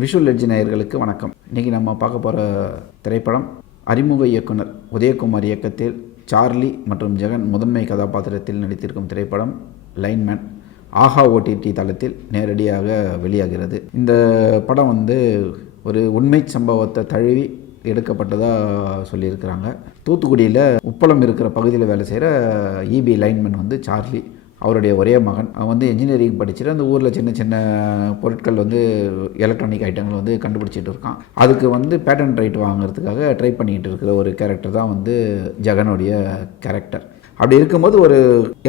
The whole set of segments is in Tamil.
விஷுவல் என்ஜினியர்களுக்கு நேயர்களுக்கு வணக்கம். இன்றைக்கி நம்ம பார்க்க போகிற திரைப்படம் அறிமுக இயக்குனர் உதயகுமார் இயக்கத்தில் சார்லி மற்றும் ஜெகன் முதன்மை கதாபாத்திரத்தில் நடித்திருக்கும் திரைப்படம் லைன்மேன் ஆஹா ஓடிடி தளத்தில் நேரடியாக வெளியாகிறது. இந்த படம் வந்து ஒரு உண்மை சம்பவத்தை தழுவி எடுக்கப்பட்டதாக சொல்லியிருக்கிறாங்க. தூத்துக்குடியில் உப்பளம் இருக்கிற பகுதியில் வேலை செய்கிற இபி லைன்மேன் வந்து சார்லி. அவருடைய ஒரே மகன். அவன் வந்து இன்ஜினியரிங் படிச்சுட்டு அந்த ஊரில் சின்ன சின்ன பொருட்கள் வந்து எலக்ட்ரானிக் ஐட்டங்கள் வந்து கண்டுபிடிச்சிட்டு இருக்கான். அதுக்கு வந்து பேட்டன் ரைட் வாங்குறதுக்காக ட்ரை பண்ணிக்கிட்டு இருக்கிற ஒரு கேரக்டர் தான் வந்து ஜெகனுடைய கேரக்டர் அப்படி இருக்கும்போது ஒரு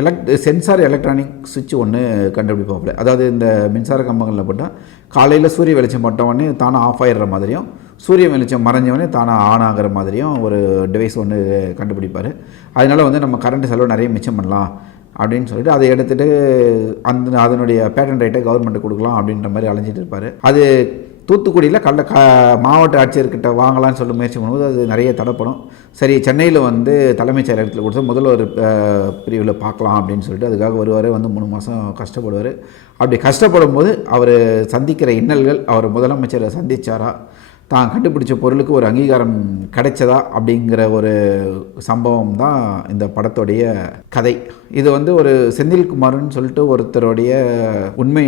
எலக்ட் சென்சார் எலக்ட்ரானிக் சுவிட்ச் ஒன்று கண்டுபிடிப்பாப்புல. அதாவது இந்த மின்சார கம்பங்களில் போட்டால் காலையில் சூரிய வெளிச்சம் போட்டவொடனே தானே ஆஃப் ஆயிடுற மாதிரியும் சூரிய வெளிச்சம் மறைஞ்சவொடனே தானாக ஆன் ஆகிற மாதிரியும் ஒரு டிவைஸ் ஒன்று கண்டுபிடிப்பார். அதனால் வந்து நம்ம கரண்ட் செலவு நிறைய மிச்சம் பண்ணலாம். அப்படின்னு சொல்லிட்டு அதை எடுத்துகிட்டு அந்த அதனுடைய பேட்டன் ரைட்டை கவர்மெண்ட்டு கொடுக்கலாம் அப்படின்ற மாதிரி அலைஞ்சிட்டு இருப்பார். அது தூத்துக்குடியில் கள்ள க மாவட்ட ஆட்சியர்கிட்ட வாங்கலாம்னு சொல்லி முயற்சி பண்ணும்போது அது நிறைய தடைப்படும். சரி சென்னையில் வந்து தலைமைச் செயலகத்தில் கொடுத்து முதல்ல ஒரு பிரிவில் பார்க்கலாம் அப்படின்னு சொல்லிட்டு அதுக்காக வருவார். வந்து மூணு மாதம் கஷ்டப்படுவார். அப்படி கஷ்டப்படும் போது அவர் சந்திக்கிற இன்னல்கள் அவர் முதலமைச்சரை சந்திச்சாரா? தான் கண்டுபிடிச்ச பொருளுக்கு ஒரு அங்கீகாரம் கிடைச்சதா அப்படிங்கிற ஒரு சம்பவம் தான் இந்த படத்துடைய கதை. இது வந்து ஒரு செந்தில்குமார்னு சொல்லிட்டு ஒருத்தருடைய உண்மை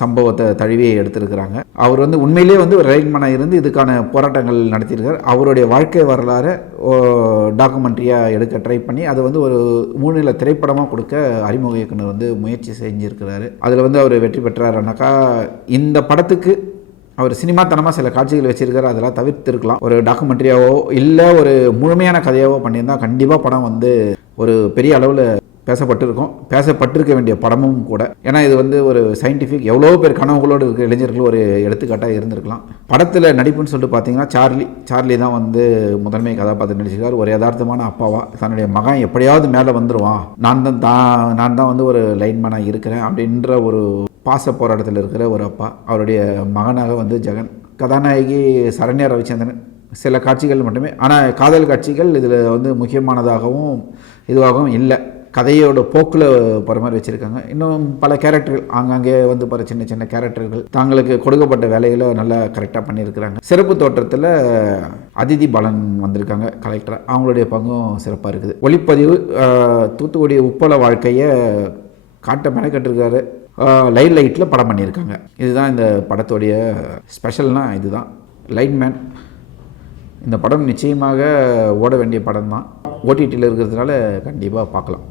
சம்பவத்தை தழுவி எடுத்திருக்கிறாங்க. அவர் வந்து உண்மையிலேயே வந்து ஒரு ரயில்மேனாக இருந்து இதுக்கான போராட்டங்கள் நடத்தியிருக்கார். அவருடைய வாழ்க்கை வரலாறு டாக்குமெண்ட்ரியாக எடுக்க ட்ரை பண்ணி அதை வந்து ஒரு மூணில திரைப்படமாக கொடுக்க அறிமுக இயக்குனர் வந்து முயற்சி செஞ்சுருக்கிறாரு. அதில் வந்து அவர் வெற்றி பெற்றாருனாக்கா இந்த படத்துக்கு அவர் சினிமாத்தனமாக சில காட்சிகள் வச்சிருக்காரு. அதெல்லாம் தவிர்த்திருக்கலாம். ஒரு டாக்குமெண்ட்ரியாவோ இல்லை ஒரு முழுமையான கதையாவோ பண்ணியிருந்தால் கண்டிப்பாக படம் வந்து ஒரு பெரிய அளவில் பேசப்பட்டிருக்கும். பேசப்பட்டிருக்க வேண்டிய படமும் கூட. ஏன்னா இது வந்து ஒரு சயின்டிஃபிக் எவ்வளோ பேர் கனவுகளோடு இருக்க இளைஞர்கள் ஒரு எடுத்துக்காட்டாக இருந்திருக்கலாம். படத்தில் நடிப்புன்னு சொல்லிட்டு பார்த்தீங்கன்னா சார்லி. சார்லி தான் வந்து முதன்மை கதாபாத்திரம் நடிச்சிருக்கார். ஒரு யதார்த்தமான அப்பாவா. தன்னுடைய மகன் எப்படியாவது மேலே வந்துடுவான் நான் தான் தான் நான் தான் வந்து ஒரு லைன்மேனாக இருக்கிறேன் அப்படின்ற ஒரு பாச போராட்டத்தில் இருக்கிற ஒரு அப்பா. அவருடைய மகனாக வந்து ஜெகன். கதாநாயகி சரண்யா ரவிச்சந்திரன். சில காட்சிகள் மட்டுமே. ஆனால் காதல் காட்சிகள் இதில் வந்து முக்கியமானதாகவும் இதுவாகவும் இல்லை. கதையோட போக்கில் போகிற மாதிரி வச்சுருக்காங்க. இன்னும் பல கேரக்டர்கள் ஆங்காங்கே வந்து போகிற சின்ன சின்ன கேரக்டர்கள் தாங்களுக்கு கொடுக்கப்பட்ட வேலைகளை நல்லா கரெக்டாக பண்ணியிருக்கிறாங்க. சிறப்பு தோற்றத்தில் அதிதி பாலன் வந்திருக்காங்க கலெக்டர் அவங்களுடைய பங்கும் சிறப்பாக இருக்குது. ஒளிப்பதிவு தூத்துக்குடி உப்பள வாழ்க்கையை காட்ட மெனக்கட்டிருக்காரு. லைட் லைட்டில் படம் பண்ணியிருக்காங்க. இதுதான் இந்த படத்துடைய ஸ்பெஷல்னால் இதுதான். லைன்மேன் இந்த படம் நிச்சயமாக ஓட வேண்டிய படம் தான் ஓடிடியில் இருக்கிறதுனால கண்டிப்பாக பார்க்கலாம்.